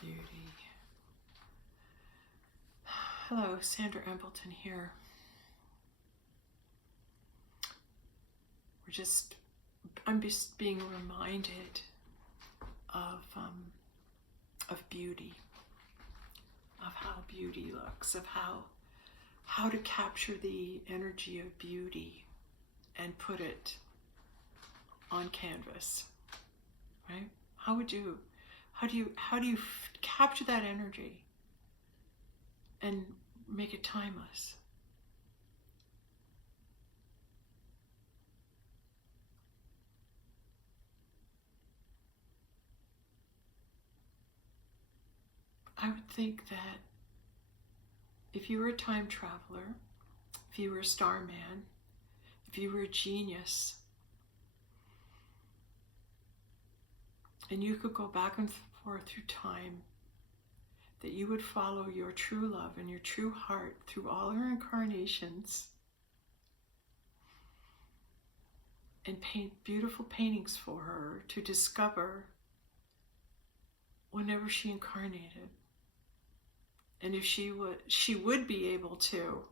Beauty. Hello, Sandra Embleton here. I'm just being reminded of beauty, of how beauty looks, of how to capture the energy of beauty and put it on canvas, right? How do you capture that energy and make it timeless? I would think that if you were a time traveler, if you were a starman, if you were a genius, and you could go back and forth through time, that you would follow your true love and your true heart through all her incarnations and paint beautiful paintings for her to discover whenever she incarnated. And if she would be able to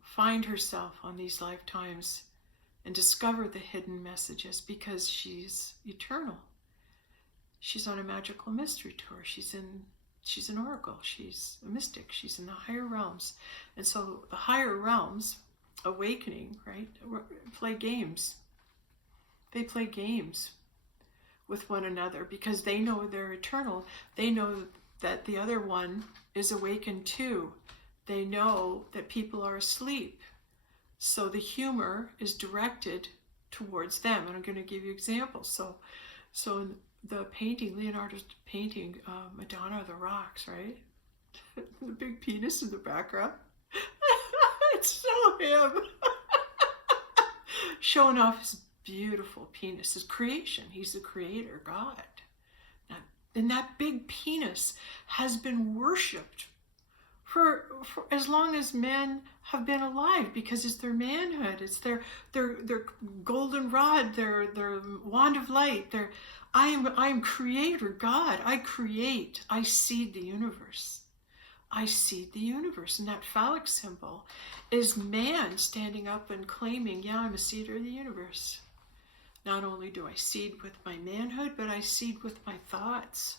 find herself on these lifetimes and discover the hidden messages, because she's eternal. She's on a magical mystery tour. She's an oracle. She's a mystic. She's in the higher realms. And so the higher realms, awakening, right, play games. They play games with one another because they know they're eternal. They know that the other one is awakened too. They know that people are asleep. So the humor is directed towards them. And I'm going to give you examples. So in the painting, Leonardo's painting, Madonna of the Rocks, right? The big penis in the background. It's so him. Showing off his beautiful penis, his creation. He's the creator, God. And that big penis has been worshipped for as long as men have been alive, because it's their manhood, it's their golden rod, their wand of light. I am creator, God. I create. I seed the universe. I seed the universe. And that phallic symbol is man standing up and claiming, yeah, I'm a seeder of the universe. Not only do I seed with my manhood, but I seed with my thoughts.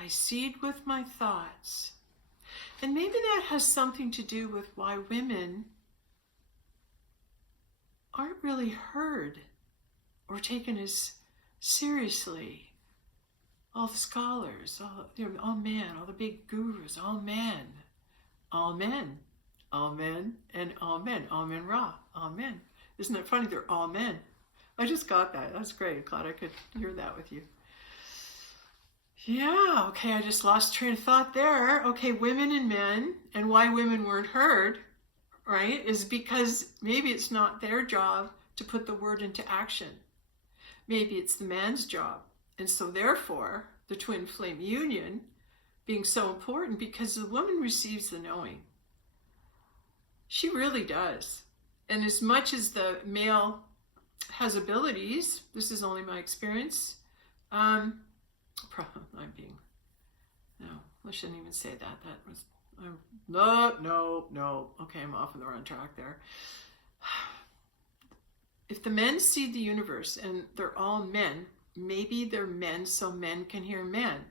I seed with my thoughts. And maybe that has something to do with why women aren't really heard or taken as seriously. All the scholars, all men, all the big gurus, all men, all men, all men, and all men, Amen Ra, amen. Isn't that funny? They're all men. I just got that. That's great. Glad I could hear that with you. Yeah, okay, I just lost train of thought there. Okay, women and men, and why women weren't heard, right, is because maybe it's not their job to put the word into action. Maybe it's the man's job. And so therefore, the twin flame union being so important, because the woman receives the knowing. She really does. And as much as the male has abilities, this is only my experience, no, I shouldn't even say that. That was, no. Okay, I'm off on the wrong track there. If the men see the universe and they're all men, maybe they're men so men can hear men.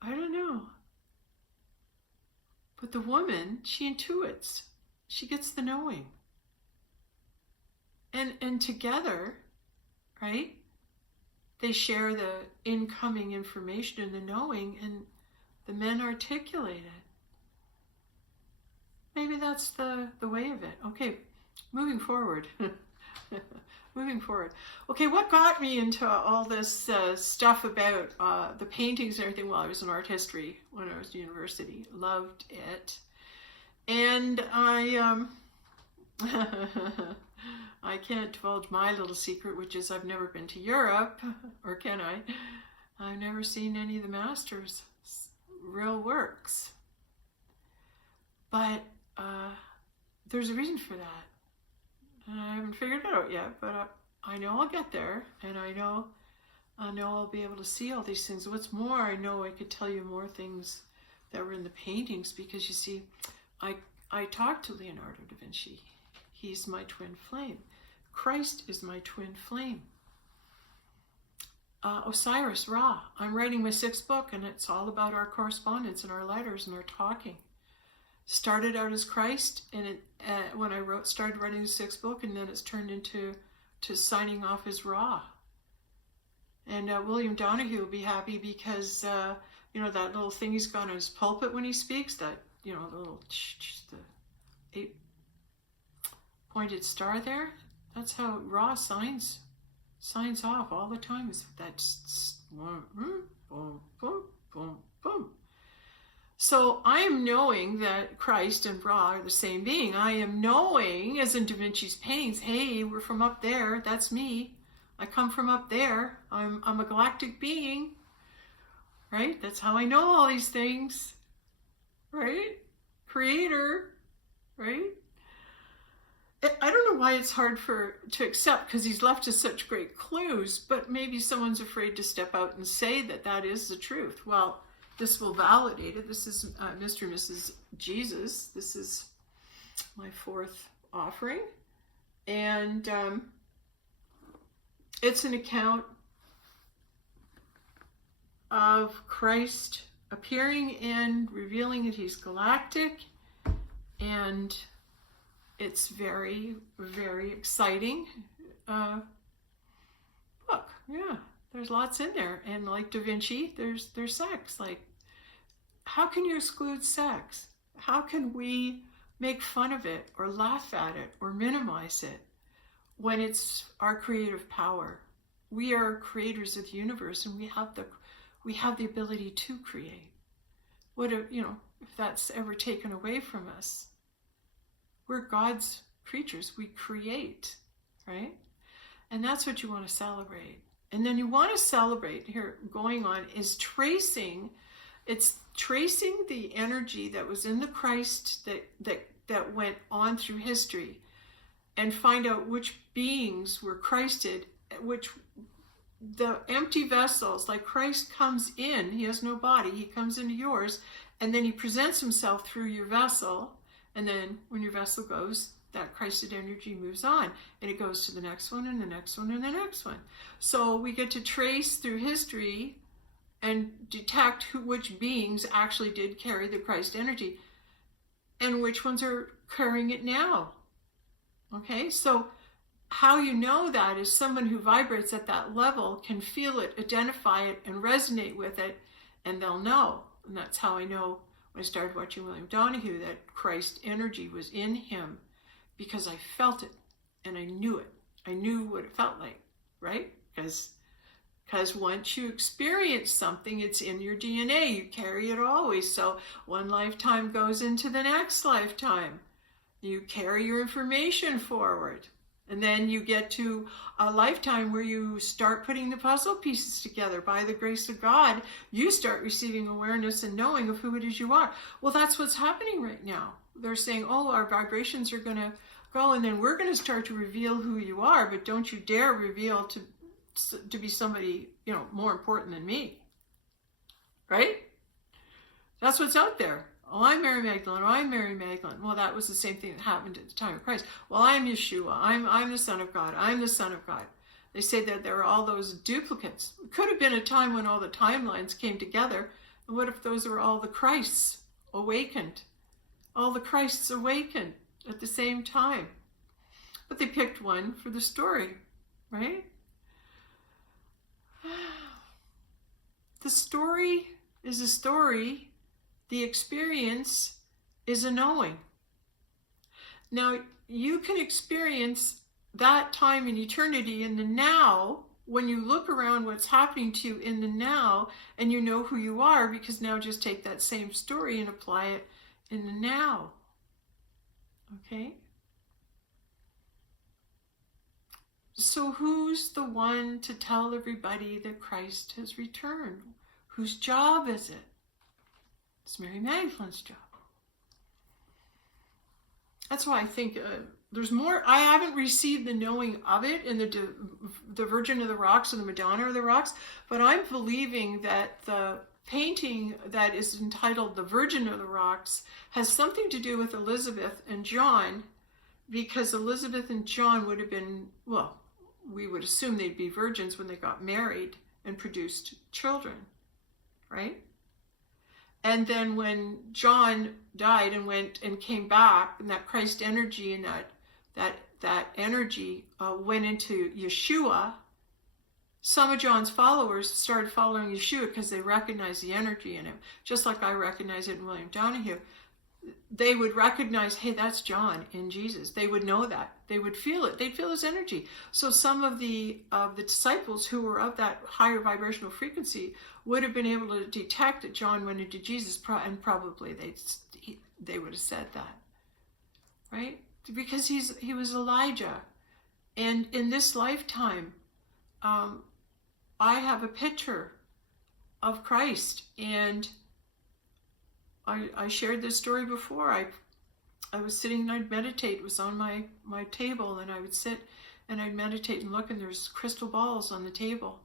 I don't know. But the woman, she intuits. She gets the knowing. And together, right? They share the incoming information and the knowing, and the men articulate it. Maybe that's the way of it. Okay, moving forward. Moving forward. Okay, what got me into all this stuff about the paintings and everything? Well, I was in art history when I was at university. Loved it. And I can't divulge my little secret, which is I've never been to Europe, or can I? I've never seen any of the masters' real works. But there's a reason for that. I haven't figured it out yet, but I know I'll get there, and I know I know I'll be able to see all these things. What's more, I know I could tell you more things that were in the paintings, because you see, I talked to Leonardo da Vinci. He's my twin flame. Christ is my twin flame. Osiris, Ra. I'm writing my 6th book, and it's all about our correspondence and our letters and our talking. Started out as Christ, and when I started writing the 6th book, and then it's turned into signing off as Ra. And William Donahue will be happy because that little thing he's got on his pulpit when he speaks, that the little the 8-pointed star there. That's how Ra signs off all the time. Is that boom, boom, boom, boom, boom. So I am knowing that Christ and Ra are the same being. I am knowing, as in Da Vinci's paintings, hey, we're from up there. That's me. I come from up there. I'm a galactic being. Right? That's how I know all these things. Right? Creator. Right? I don't know why it's hard to accept, because he's left us such great clues, but maybe someone's afraid to step out and say that is the truth. Well, this will validate it. This is Mr. and Mrs. Jesus. This is my 4th offering. And it's an account of Christ appearing and revealing that he's galactic, and it's very, very exciting book. Yeah, there's lots in there. And like Da Vinci, there's sex. Like, how can you exclude sex? How can we make fun of it or laugh at it or minimize it when it's our creative power? We are creators of the universe, and we have the ability to create. What if that's ever taken away from us? We're God's creatures. We create, right? And that's what you want to celebrate. And then you want to celebrate, here going on, is tracing the energy that was in the Christ that went on through history, and find out which beings were Christed, which the empty vessels, like Christ comes in, he has no body, he comes into yours, and then he presents himself through your vessel. And then when your vessel goes, that Christed energy moves on, and it goes to the next one and the next one and the next one. So we get to trace through history and detect which beings actually did carry the Christ energy and which ones are carrying it now. Okay, so how you know that is someone who vibrates at that level can feel it, identify it, and resonate with it, and they'll know. And that's how I know, when I started watching William Donahue, that Christ energy was in him, because I felt it and I knew it. I knew what it felt like, right? Because once you experience something, it's in your DNA. You carry it always. So one lifetime goes into the next lifetime. You carry your information forward. And then you get to a lifetime where you start putting the puzzle pieces together. By the grace of God, you start receiving awareness and knowing of who it is you are. Well, that's what's happening right now. They're saying, oh, our vibrations are going to go, and then we're going to start to reveal who you are, but don't you dare reveal to be somebody, more important than me. Right? That's what's out there. Oh, I'm Mary Magdalene. Oh, I'm Mary Magdalene. Well, that was the same thing that happened at the time of Christ. Well, I'm Yeshua. I'm the Son of God. I'm the Son of God. They say that there are all those duplicates. It could have been a time when all the timelines came together. And what if those were all the Christs awakened? All the Christs awakened at the same time. But they picked one for the story, right? The story is a story. The experience is a knowing. Now, you can experience that time in eternity in the now, when you look around what's happening to you in the now, and you know who you are, because now just take that same story and apply it in the now. Okay? So who's the one to tell everybody that Christ has returned? Whose job is it? It's Mary Magdalene's job. That's why I think there's more. I haven't received the knowing of it in the Virgin of the Rocks and the Madonna of the Rocks, but I'm believing that the painting that is entitled The Virgin of the Rocks has something to do with Elizabeth and John, because Elizabeth and John would have been, well, we would assume they'd be virgins when they got married and produced children, right? And then when John died and went and came back, and that Christ energy and that energy went into Yeshua, some of John's followers started following Yeshua because they recognized the energy in him, just like I recognize it in William Donahue. They would recognize, hey, that's John in Jesus. They would know that. They would feel it. They'd feel his energy. So some of the disciples who were of that higher vibrational frequency would have been able to detect that John went into Jesus, and probably they would have said that, right? Because he was Elijah. And in this lifetime, I have a picture of Christ, and I shared this story before. I was sitting and I'd meditate. It was on my table, and I would sit and I'd meditate and look, and there's crystal balls on the table.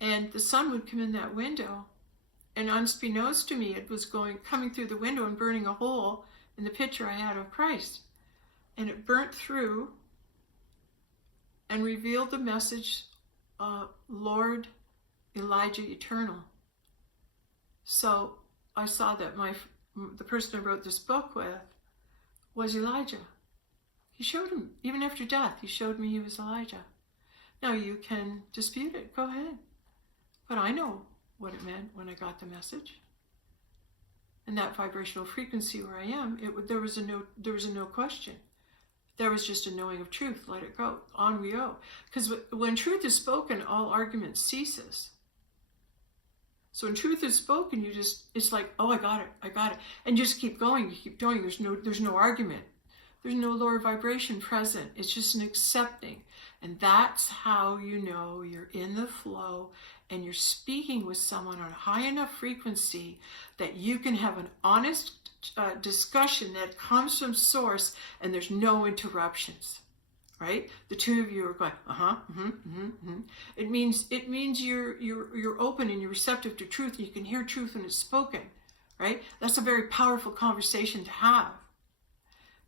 And the sun would come in that window, and unbeknownst to me, it was coming through the window and burning a hole in the picture I had of Christ. And it burnt through and revealed the message, Lord Elijah Eternal. So I saw that the person I wrote this book with was Elijah. He showed him, even after death, he showed me he was Elijah. Now you can dispute it, go ahead. But I know what it meant when I got the message. And that vibrational frequency where I am, there was a no question. There was just a knowing of truth. Let it go. On we go. Because when truth is spoken, all argument ceases. So when truth is spoken, it's like, oh, I got it. And just keep going, you keep going. There's no argument. There's no lower vibration present. It's just an accepting. And that's how you know you're in the flow and you're speaking with someone on a high enough frequency that you can have an honest discussion that comes from source and there's no interruptions. Right? The two of you are going, It means you're open and you're receptive to truth, and you can hear truth when it's spoken. Right? That's a very powerful conversation to have,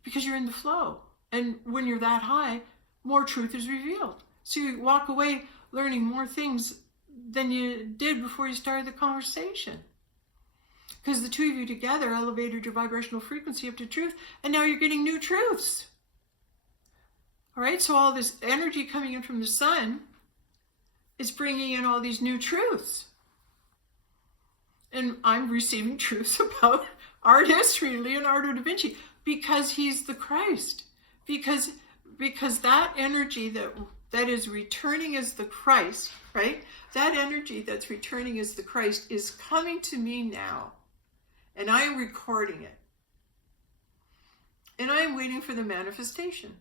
because you're in the flow. And when you're that high, more truth is revealed. So you walk away learning more things than you did before you started the conversation. Because the two of you together elevated your vibrational frequency up to truth, and now you're getting new truths. All right, so all this energy coming in from the sun is bringing in all these new truths. And I'm receiving truths about art history, Leonardo da Vinci, because he's the Christ. Because that energy that is returning as the Christ, right? That energy that's returning as the Christ is coming to me now. And I am recording it. And I am waiting for the manifestation.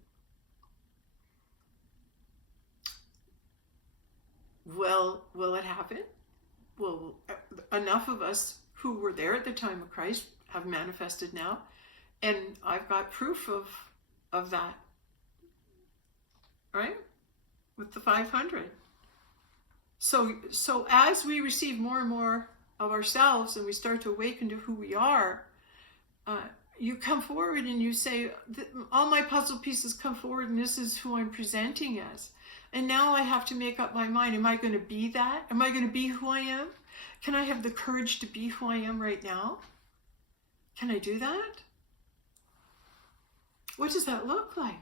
Well, will it happen? Well, enough of us who were there at the time of Christ have manifested now, and I've got proof of that, right? With the 500. So as we receive more and more of ourselves and we start to awaken to who we are, you come forward and you say, all my puzzle pieces come forward and this is who I'm presenting as. And now I have to make up my mind. Am I going to be that? Am I going to be who I am? Can I have the courage to be who I am right now? Can I do that? What does that look like?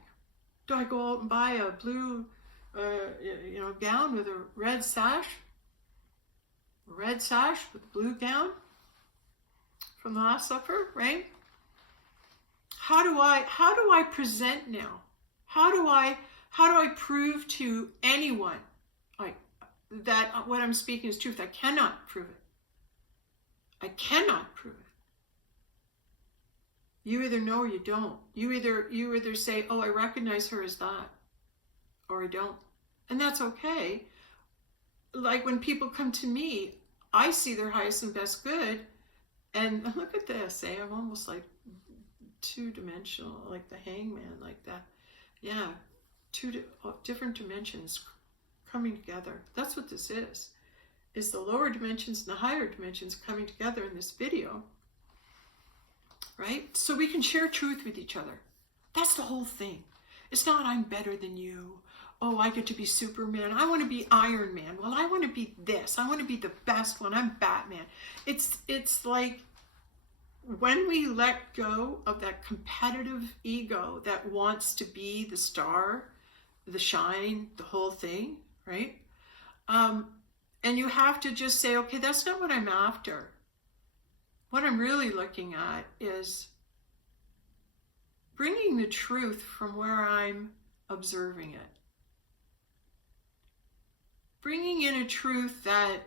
Do I go out and buy a blue gown with a red sash? A red sash with a blue gown from the Last Supper, right? How do I present now? How do I prove to anyone that what I'm speaking is truth? I cannot prove it. I cannot prove it. You either know or you don't. You either say, oh, I recognize her as that, or I don't. And that's okay. Like when people come to me, I see their highest and best good. And look at this, I'm almost like two-dimensional, like the hangman, like that. Yeah, different dimensions coming together. That's what this is the lower dimensions and the higher dimensions coming together in this video, right? So we can share truth with each other. That's the whole thing. It's not I'm better than you. Oh, I get to be Superman. I want to be Iron Man. Well, I want to be this. I want to be the best one. I'm Batman. It's like when we let go of that competitive ego that wants to be the star, the shine, the whole thing, right? And you have to just say, okay, that's not what I'm after. What I'm really looking at is bringing the truth from where I'm observing it. Bringing in a truth that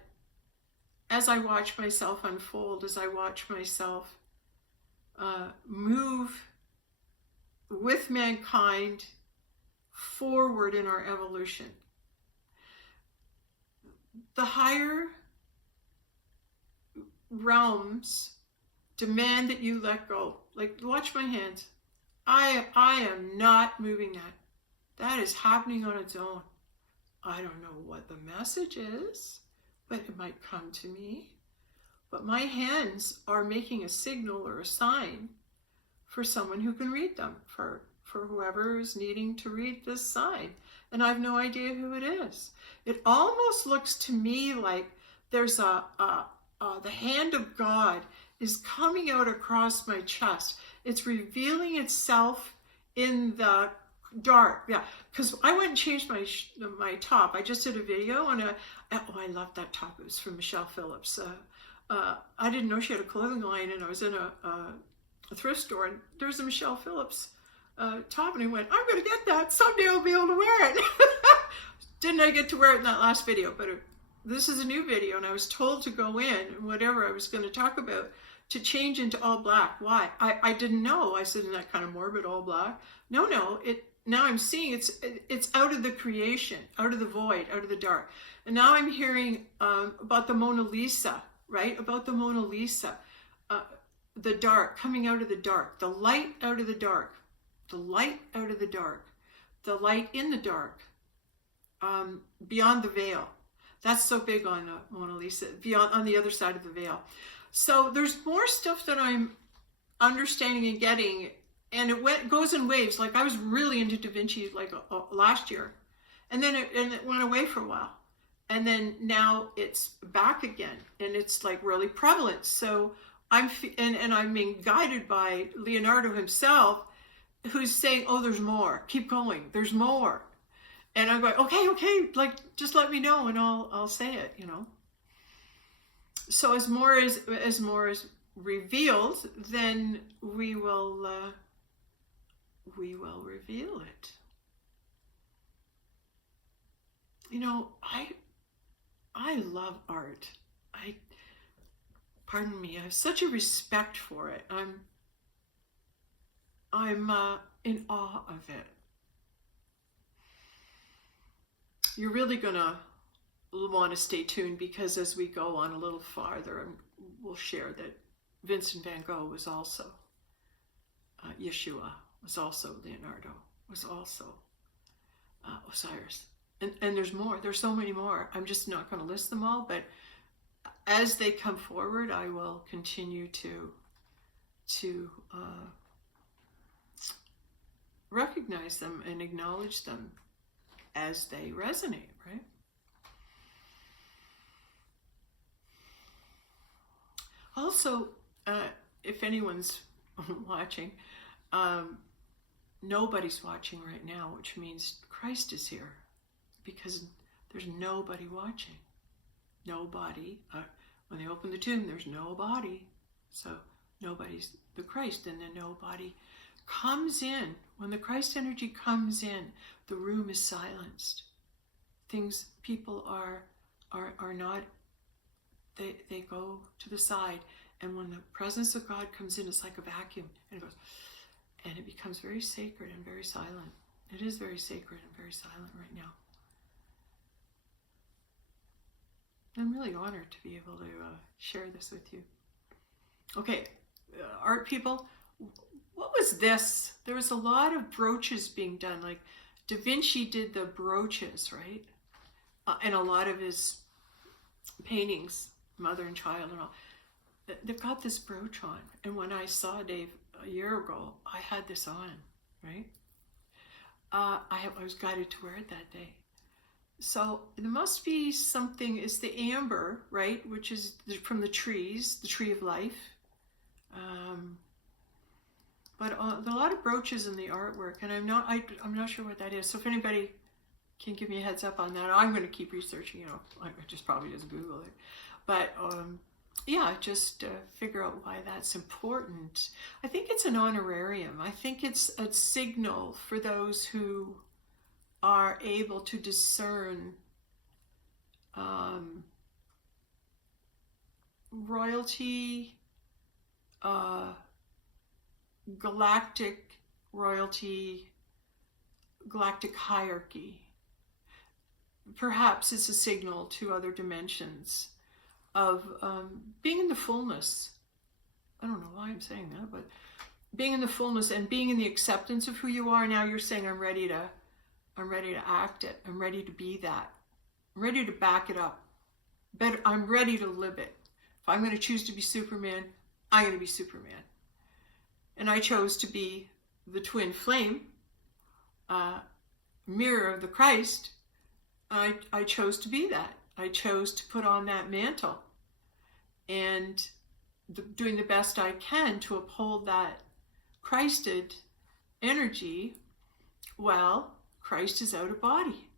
as I watch myself unfold, as I watch myself move with mankind forward in our evolution. The higher realms demand that you let go. Like, watch my hands. I am not moving that. That is happening on its own. I don't know what the message is, but it might come to me. But my hands are making a signal or a sign for someone who can read them, for whoever is needing to read this sign. And I have no idea who it is. It almost looks to me like there's the hand of God is coming out across my chest. It's revealing itself in the dark. Yeah, because I went and changed my top. I just did a video and I love that top. It was from Michelle Phillips. I didn't know she had a clothing line, and I was in a thrift store, and there's a Michelle Phillips top, and I went, I'm going to get that. Someday I'll be able to wear it. Didn't I get to wear it in that last video? But this is a new video, and I was told to go in, and whatever I was going to talk about, to change into all black. Why? I didn't know. I said, isn't that kind of morbid, all black? No. Now I'm seeing it's out of the creation, out of the void, out of the dark. And now I'm hearing about the Mona Lisa, right? About the Mona Lisa, the dark, coming out of the dark, the light out of the dark, the light out of the dark, the light in the dark, beyond the veil. That's so big on Mona Lisa, beyond, on the other side of the veil. So there's more stuff that I'm understanding and getting, and it goes in waves. Like, I was really into Da Vinci like last year, and then it went away for a while. And then now it's back again, and it's like really prevalent. So I'm being guided by Leonardo himself, who's saying, oh, there's more, keep going, there's more. And I'm going, okay, like, just let me know and I'll say it, you know. So as more is revealed, then we will reveal it. You know, I love art. Pardon me, I have such a respect for it. I'm in awe of it. You're really gonna want to stay tuned, because as we go on a little farther, we'll share that Vincent van Gogh was also Yeshua, was also Leonardo, was also Osiris. And there's more. There's so many more. I'm just not going to list them all, but as they come forward, I will continue to recognize them and acknowledge them as they resonate, right? Also, if anyone's watching, nobody's watching right now, which means Christ is here, because there's nobody watching. Nobody. When they open the tomb, there's no body. So nobody's the Christ, and then nobody comes in. When the Christ energy comes in, the room is silenced. People are not, they go to the side, and when the presence of God comes in, it's like a vacuum, and it goes, and it becomes very sacred and very silent. It is very sacred and very silent right now. I'm really honored to be able to share this with you. Okay, art people, what was this? There was a lot of brooches being done. Like Da Vinci did the brooches, right? And a lot of his paintings, mother and child and all, they've got this brooch on. And when I saw Dave a year ago, I had this on, right? I was guided to wear it that day. So there must be something. It's the amber, right? Which is from the trees, the tree of life. But there are a lot of brooches in the artwork, and I'm not sure what that is. So if anybody can give me a heads up on that, I'm going to keep researching. I just probably just Google it. But yeah, just figure out why that's important. I think it's an honorarium. I think it's a signal for those who are able to discern royalty, galactic royalty, galactic hierarchy. Perhaps it's a signal to other dimensions of being in the fullness. I don't know why I'm saying that, but being in the fullness and being in the acceptance of who you are. Now you're saying, I'm ready to act it. I'm ready to be that. I'm ready to back it up. I'm ready to live it. If I'm going to choose to be Superman, I'm going to be Superman. And I chose to be the twin flame, mirror of the Christ. I chose to be that. I chose to put on that mantle and doing the best I can to uphold that Christed energy while Christ is out of body.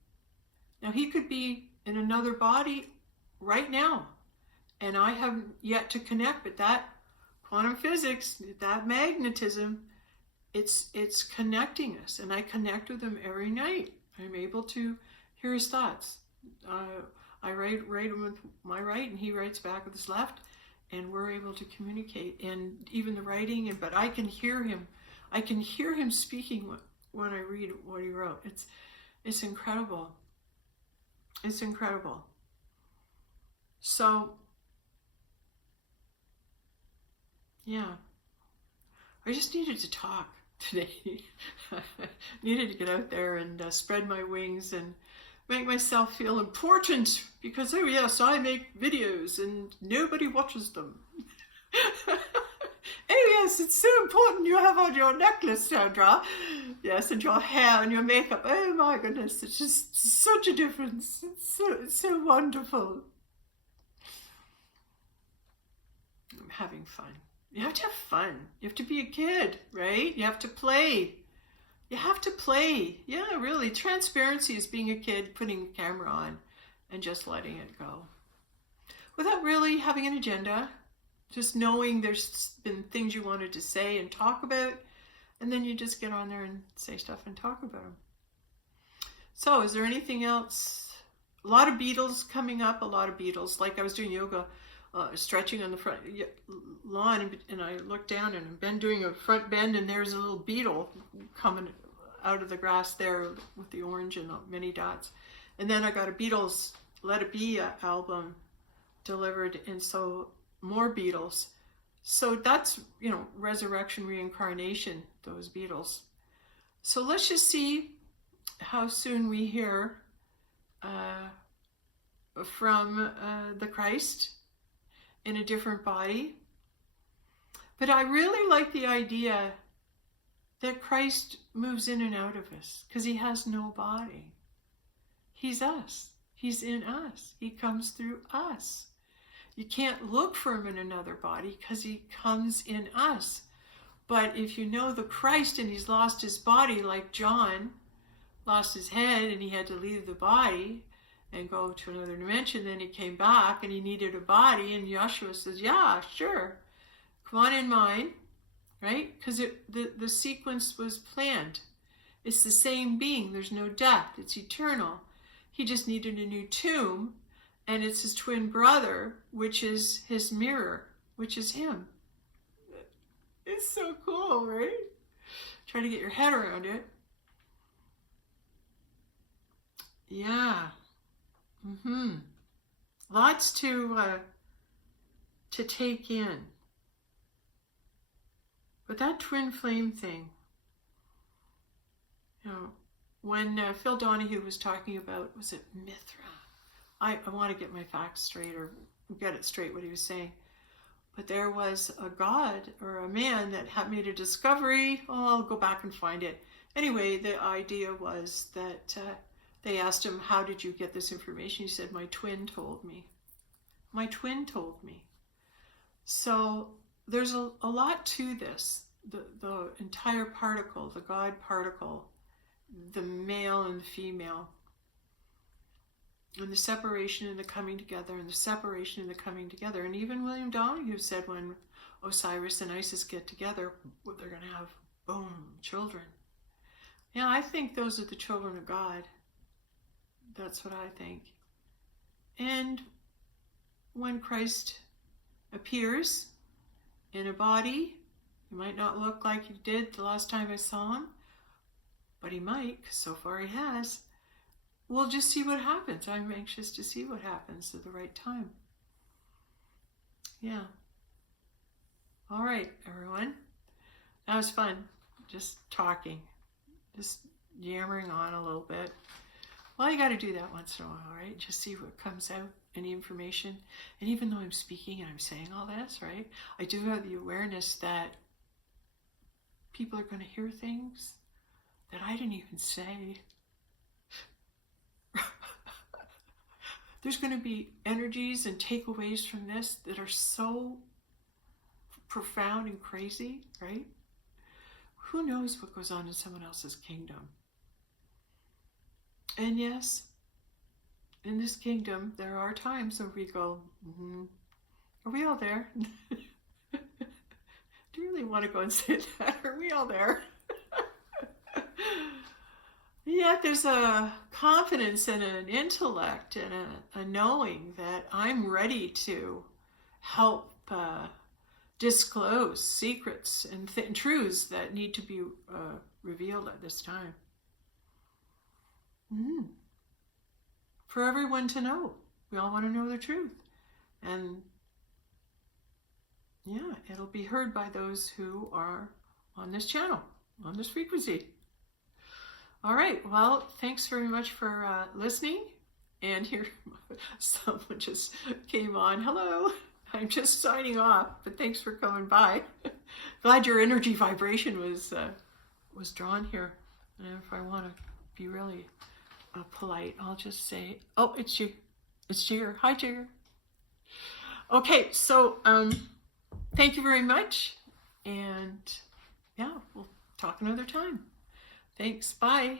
Now he could be in another body right now, and I haven't yet to connect, but that quantum physics, that magnetism, it's connecting us, and I connect with him every night. I'm able to hear his thoughts. I write with my right, and he writes back with his left, and we're able to communicate. And even the writing, but I can hear him. I can hear him speaking when I read what he wrote. It's incredible. It's incredible. So, yeah, I just needed to talk today. Needed to get out there and spread my wings and make myself feel important, because oh yes, I make videos and nobody watches them. Oh yes, it's so important you have on your necklace, Sandra. Yes, and your hair and your makeup. Oh my goodness, it's just such a difference. It's so wonderful. I'm having fun. You have to have fun. You have to be a kid, right? You have to play. You have to play. Yeah, really. Transparency is being a kid, putting a camera on and just letting it go. Without really having an agenda. Just knowing there's been things you wanted to say and talk about, and then you just get on there and say stuff and talk about them. So is there anything else? A lot of beetles coming up, a lot of beetles. Like I was doing yoga, stretching on the front lawn, and I looked down and I've been doing a front bend, and there's a little beetle coming out of the grass there with the orange and many dots. And then I got a Beatles Let It Be album delivered, and so more beetles. So that's, resurrection, reincarnation, those beetles. So let's just see how soon we hear from the Christ in a different body. But I really like the idea that Christ moves in and out of us because he has no body. He's us. He's in us. He comes through us. You can't look for him in another body because he comes in us. But if you know the Christ and he's lost his body, like John lost his head and he had to leave the body and go to another dimension, then he came back and he needed a body, and Yeshua says, yeah, sure, come on in mine, right? Because the sequence was planned. It's the same being. There's no death. It's eternal. He just needed a new tomb. And it's his twin brother, which is his mirror, which is him. It's so cool, right? Try to get your head around it. Yeah. Lots to take in. But that twin flame thing, you know, when Phil Donahue was talking about, was it Mithra? I want to get my facts straight, or get it straight what he was saying. But there was a god or a man that had made a discovery. Oh, I'll go back and find it. Anyway, the idea was that they asked him, how did you get this information? He said, my twin told me. My twin told me. So there's a lot to this. The entire particle, the God particle, the male and the female, and the separation and the coming together, and the separation and the coming together. And even William Donahue said when Osiris and Isis get together, they're going to have, boom, children. Yeah, I think those are the children of God. That's what I think. And when Christ appears in a body, he might not look like he did the last time I saw him, but he might, 'cause so far he has. We'll just see what happens. I'm anxious to see what happens at the right time. Yeah. All right, everyone. That was fun. Just talking. Just yammering on a little bit. Well, you got to do that once in a while, right? Just see what comes out, any information. And even though I'm speaking and I'm saying all this, right, I do have the awareness that people are going to hear things that I didn't even say. There's going to be energies and takeaways from this that are so profound and crazy, right? Who knows what goes on in someone else's kingdom? And yes, in this kingdom, there are times where we go, are we all there? Do you really want to go and say that? Are we all there? Yet there's a confidence and an intellect and a knowing that I'm ready to help disclose secrets and truths that need to be revealed at this time. For everyone to know. We all want to know the truth. And yeah, it'll be heard by those who are on this channel, on this frequency. All right, well, thanks very much for listening. And here, someone just came on. Hello, I'm just signing off, but thanks for coming by. Glad your energy vibration was drawn here. And if I want to be really polite, I'll just say, oh, it's you. It's Jigger. Hi, Jigger. Okay, so thank you very much. And yeah, we'll talk another time. Thanks. Bye.